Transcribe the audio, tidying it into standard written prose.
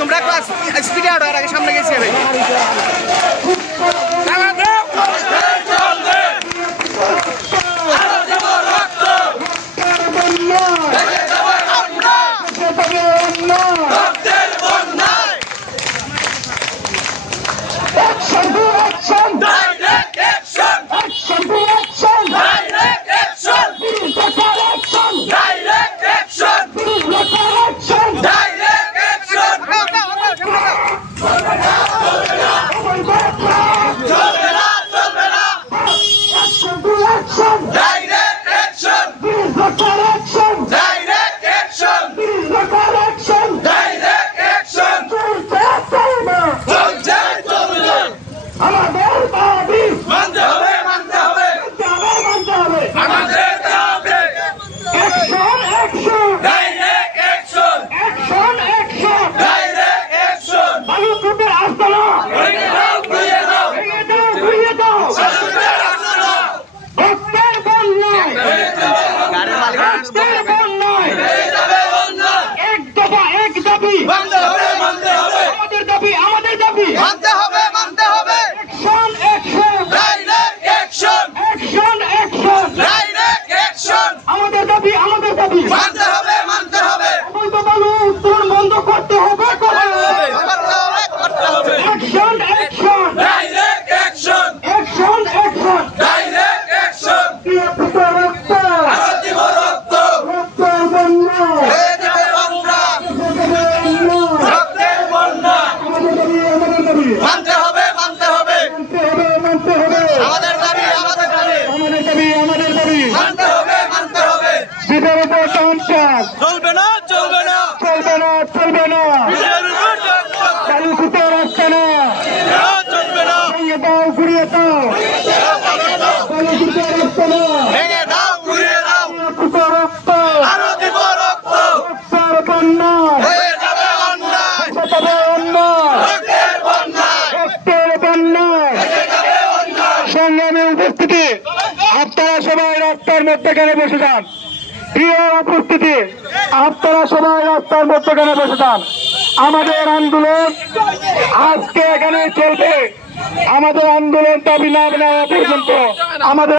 তোমরা ক্লাস স্পিডে আরো আগে সামনে গেছে ভাই চলবে না চলবে না চলবে না চলবে না চালু কুতো রাখছে না চলবে না ভেঙে দাও ঘুরিয়ে দাও চালু কুতো রাখছে না ভেঙে দাও ঘুরিয়ে দাও কুতো রক্ত আরো দিব রক্ত রক্তের বন্যা হয়ে যাবে অন্যায় যাবে অন্যায় রক্তের বন্যা রক্তের বন্যা হয়ে যাবে অন্যায় সংগ্রামের উপস্থিতি আপনারা সবাই রাস্তার মধ্যখানে বসে যান প্রিয় উপস্থিতি আপনারা সবাই রাস্তার মধ্যখানে বসে যান আমাদের আন্দোলন আজকে এখানে চলবে আমাদের আন্দোলন দাবি না নেওয়া পর্যন্ত আমাদের